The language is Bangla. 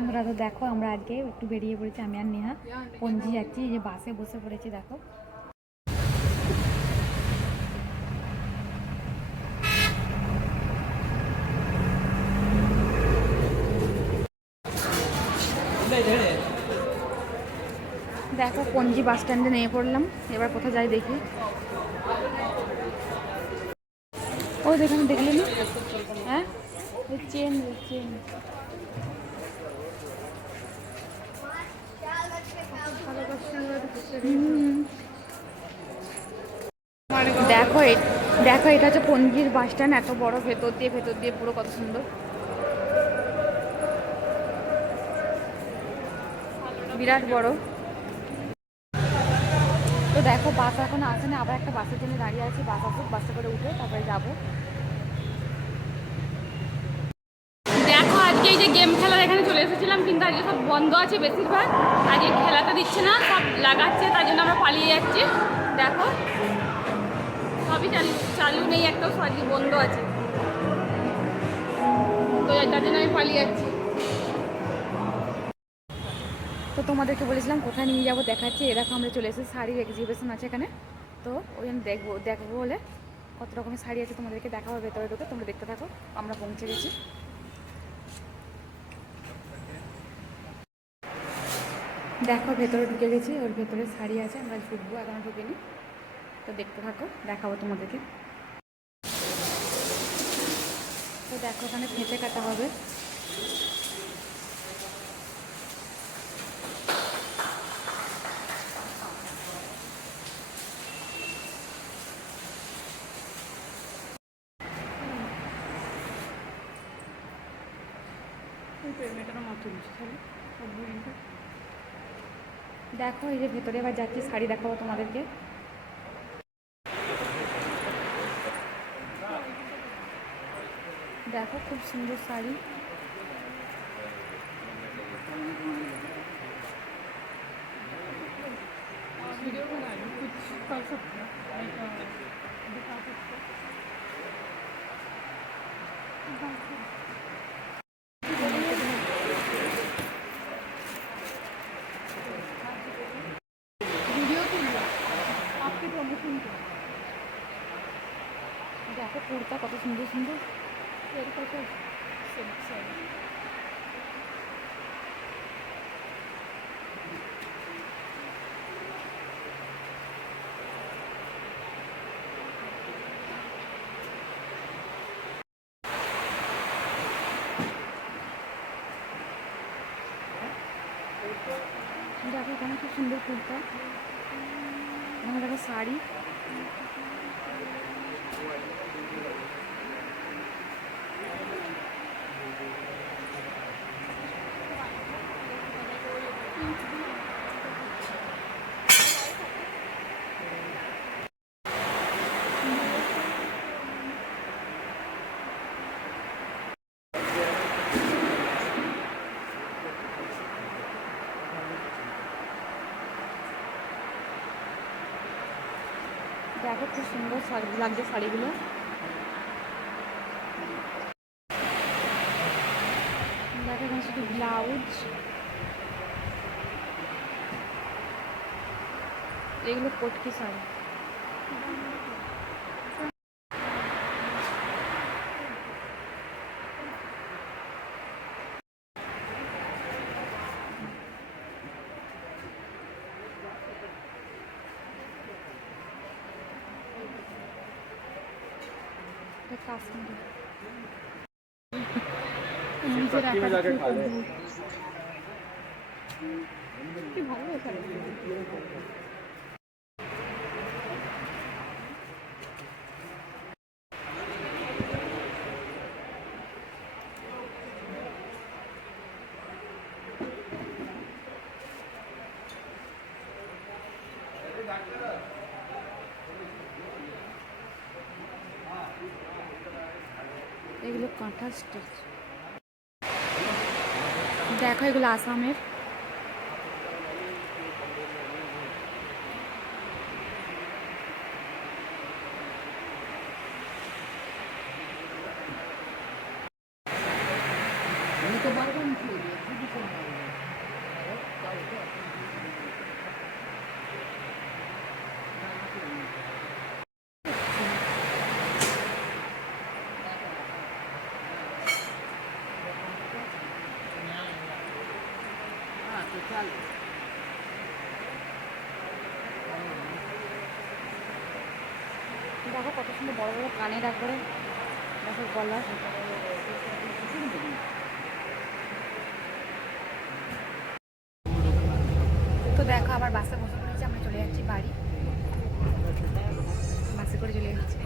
তোমরা তো দেখো, আমরা আজকে একটু বেরিয়ে পড়েছি, আমি আর নেহা। পঞ্জি যাচ্ছি যে বাসে বসে পড়েছি, দেখো। দেখো, পঞ্জি বাস স্ট্যান্ডে নেমে পড়লাম। এবার কোথায় যাই দেখি। ও, দেখুন দেখলেন হ্যাঁ? চেন চেন। দেখো দেখো, এটা হচ্ছে পঞ্জির বাস স্ট্যান্ড এত বড় ভেতর দিয়ে ভেতর দিয়ে পুরো কত সুন্দর। বিরাট বড়। তো দেখো, বাস এখন আসে না আবার একটা বাসের জন্য দাঁড়িয়ে আছি, বাস আসুক, বাসে করে উঠে তারপরে যাব দেখো আজকে এই যে গেম খেলার এখানে চলে এসেছিলাম, কিন্তু আজকে সব বন্ধ আছে বেশিরভাগ। আজকে খেলাতে দিচ্ছে না, সব লাগাচ্ছে, তার জন্য আমরা পালিয়ে যাচ্ছি। দেখো, সবই চালু চালু নেই একটাও আজকে বন্ধ আছে। তো তার জন্য আমি পালিয়ে যাচ্ছি। তো তোমাদেরকে বলেছিলাম কোথায় নিয়ে যাব দেখাচ্ছি। এ দেখো, আমরা চলে এসেছি, শাড়ির এক্সিবিশন আছে এখানে। তো ওই জন্য দেখব দেখব বলে কত রকমের শাড়ি আছে তোমাদেরকে দেখাবো ভেতরে ঢুকে, তোমরা দেখতে থাকো, আমরা পৌঁছে গেছি। দেখো, ভেতরে ঢুকে গেছি, ওর ভেতরে শাড়ি আছে, আমরা ঢুকবো, এখনও ঢুকিনি। তো দেখতে থাকো, দেখাবো তোমাদেরকে। তো দেখো, ওখানে ফেঁচে কাটা হবে। দেখো এই যে ভেতরে এবার যাচ্ছি শাড়ি দেখাবো তোমাদেরকে। দেখো খুব সুন্দর শাড়ি। দেখো কুর্তা কত সুন্দর সুন্দর দেখো এখানে খুব সুন্দর কুর্তা এখানে দেখো শাড়ি দেখো খুব সুন্দর লাগছে শাড়িগুলো। দেখো এখানে শুধু ব্লাউজ। এগুলো পটকি শাড়ি এটা কাশ্মীরি নিজের আঁকা কি ভালো এগুলো কাঁথা স্টিচ দেখো এগুলো আসামের আমি তো দেখো কত সুন্দর বড় বড় কানের একবারে দেখো গলার তো দেখো আবার বাসে বসে পড়েছি, আমরা চলে যাচ্ছি বাড়ি। বাসে করে চলে যাচ্ছি।